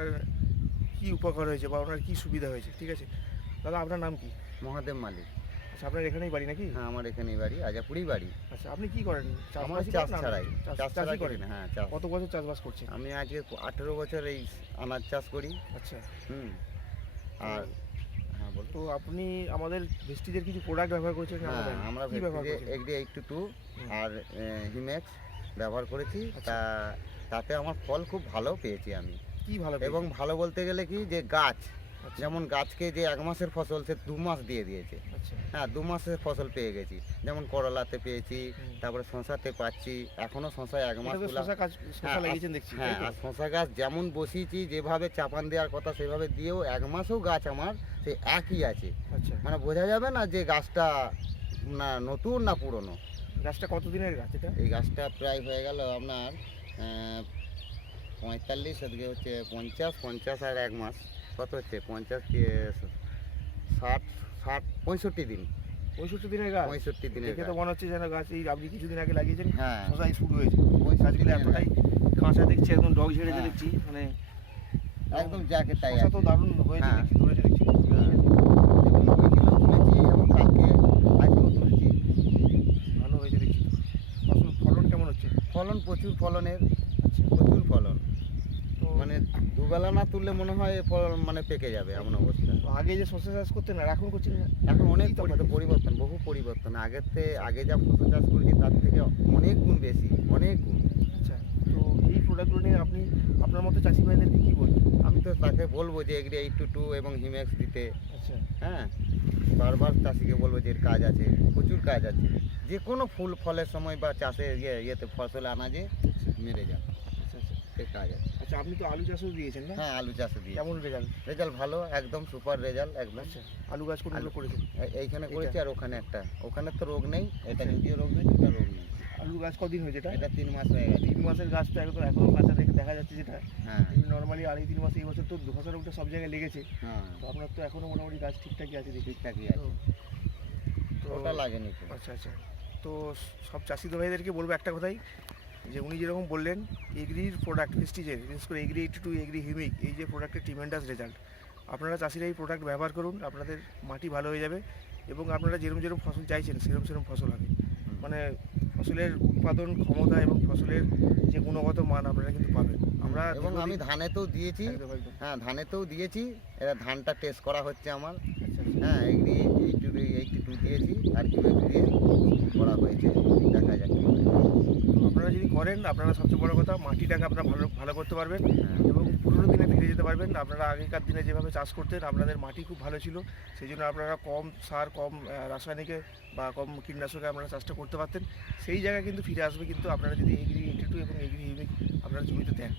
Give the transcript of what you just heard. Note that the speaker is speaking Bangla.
ওনার কী উপকার হয়েছে বা ওনার কী সুবিধা হয়েছে, ঠিক আছে? দাদা আপনার নাম কি? মহাদেব মালিক। আচ্ছা, আপনার এখানেই বাড়ি নাকি? হ্যাঁ, আমার এখানেই বাড়ি, আজাপুরেই বাড়ি। আচ্ছা, আপনি কি করেন? আমার চাষবাসই চাষ করেন না ছাড়াই, চাষ ছাড়া চাষই করি করেন? না। হ্যাঁ, চাষ। কত বছর চাষবাস করছেন? আমি আজকে 18 বছর এই আনাজ চাষ করি। আচ্ছা। হুম। তো আর হ্যাঁ, বলুন। তো আপনি আমাদের ভেস্টিজের কিছু প্রোডাক্ট ব্যবহার করেছেন হ্যাঁ, আমাদের? আমরা কি ব্যবহার ভেস্টিজে করেছেন? এগ্রি 82 হুম। আর হিমেক্স ব্যবহার করেছি। আচ্ছা। তাতে আমার ফল খুব ভালো পেয়েছি আমি। কি ভালো এবং পেয়েছেন? ভালো বলতে গেলে কি যে গাছ, আচ্ছা। যেমন গাছকে যে 1 মাসের ফসল সে 2 মাস দিয়ে দিয়েছে। আচ্ছা। হ্যাঁ, 2 মাসের ফসল পেয়ে গেছি। যেমন করলাতে পেয়েছি, হুম। তারপরে শসাতে পাচ্ছি। এখনো শসায় 1 মাস এটা তো তোলা। শসা হ্যাঁ, লাগিয়েছেন দেখছি, হ্যাঁ, তাই তো? আর শসা গাছ যেমন বসিয়েছি, যেভাবে চাপান দেওয়ার কথা সেভাবে দিয়েও 1 মাসেও গাছ আমার সেই একই আছে। আচ্ছা। মানে বোঝা যাবে না যে গাছটা না নতুন না পুরনো। গাছটা কতদিনের গাছ এটা? এই গাছটা প্রায় হয়ে গেল আপনার 45, এদিকে হচ্ছে 50, 50 আর 1 মাস। কত হচ্ছে? 50 কি 60, 60, 65 দিন। 65 দিনের গাছ? 65 দিনের দেখে তো গাছ। মনে হচ্ছে যেন গাছ এই আপনি কিছুদিন আগে লাগিয়েছেন, হ্যাঁ, শসাই শুরু হয়েছে। 65 গাছগুলো দিনের এতটাই গাছ। কাঁচা দেখছি, একদম ডগ ঝেড়েছে হ্যাঁ। দেখছি, মানে একদম যাকে তাই শসা আছে। তো দারুণ হয়েছে হ্যাঁ। দেখছি, ধরেছে দেখছি। হ্যাঁ। দেখুন, ওইগুলো তুলেছি এবং কালকে আজকেও তুলছি। ভালো হয়েছে দেখছি তো। ফলন কেমন হচ্ছে? ফলন প্রচুর ফলনের, আচ্ছা। প্রচুর ফলন। তো মানে দুবেলা না তুললে মনে হয় ফল মানে পেকে যাবে এমন অবস্থা। তো আগে যে শসা চাষ করতেন আর এখন করছেন না? এখন অনেক কি তফাৎ? পরিবর্তন, বহু পরিবর্তন। আগে যা ফসল চাষ করেছি তার থেকে অনেক গুণ বেশি, অনেক গুণ। আচ্ছা। তো এই প্রোডাক্টগুলো নিয়ে আপনি আপনার মতো চাষি ভাইদেরকে কি বলবেন? আমি তো তাকে বলবো যে এগ্রি 82 এবং হিমেক্স দিতে। আচ্ছা। হ্যাঁ, বারবার চাষিকে বলবো যে এর কাজ আছে, প্রচুর কাজ আছে। যে কোনো ফুল ফলের সময় বা চাষের ইয়েতে ফসল আনাজে মেরে যান, আচ্ছা। আচ্ছা। সে কাজ আছে। আচ্ছা, আপনি তো আলু চাষও দিয়েছেন না? হ্যাঁ, আলু চাষে দিয়ে কেমন রেজাল্ট? রেজাল্ট ভালো, একদম সুপার রেজাল্ট একদম। আচ্ছা। আলু গাছ কোনগুলো করেছেন? এইখানে এটা? করেছি আর ওখানে একটা। ওখানে তো রোগ নেই, এটা আচ্ছা। যদিও রোগ নেই, এটা রোগ নেই। আলু গাছ কদিন হয়েছে এটা? এটা 3 মাস হয়ে গেছে। 3 মাসের গাছ তো একদম এখনো কাঁচা দেখে দেখা যাচ্ছে যেটা। হ্যাঁ, নর্মালি 2.5-3 মাসে এই বছর তো ধসা রোগটা সব জায়গায় লেগেছে। হ্যাঁ, তো আপনার তো এখনো মোটামুটি গাছ ঠিকঠাকই আছে দেখি। ঠিকঠাকই আছে। তো ওটা লাগেনি তো। আচ্ছা। আচ্ছা। তো সব চাষি ভাইদেরকে বলবো একটা কথাই, যে উনি যেরকম বললেন এগ্রির প্রোডাক্ট ভেস্টিজের, বিশেষ করে এগ্রি 82, এগ্রি হিউমিক, এই যে প্রোডাক্টের ট্রিমেন্ডাস রেজাল্ট। আপনারা চাষিরা এই প্রোডাক্ট ব্যবহার করুন, আপনাদের মাটি ভালো হয়ে যাবে এবং আপনারা যেরকম ফসল চাইছেন সেরকম ফসল হবে। মানে ফসলের উৎপাদন ক্ষমতা এবং ফসলের যে গুণগত মান আপনারা কিন্তু পাবেন। আমরা এবং আমি ধানেতেও দিয়েছি। একদম একদম। হ্যাঁ, ধানেতেও দিয়েছি। এরা ধানটা টেস্ট করা হচ্ছে আমার। আচ্ছা। আচ্ছা। হ্যাঁ, এগ্রি 82 দিয়েছি আর হিমেক্স দিয়ে করা হয়েছে। দেখা যাক কি হয়। তো আপনারা যদি করেন, আপনারা সবচেয়ে বড় কথা মাটিটাকে আপনারা ভালো ভালো করতে পারবেন হ্যাঁ। এবং পুরোনো দিনে ফিরে যেতে পারবেন। আপনারা আগেকার দিনে যেভাবে চাষ করতেন আপনাদের মাটি খুব ভালো ছিল, সেই জন্য আপনারা কম সার, কম রাসায়নিকে বা কম কীটনাশকে আপনারা চাষটা করতে পারতেন। সেই জায়গায় কিন্তু ফিরে আসবে কিন্তু আপনারা যদি এগ্রি 82 এবং এগ্রি হিউমিক আপনারা জমিতে দেন।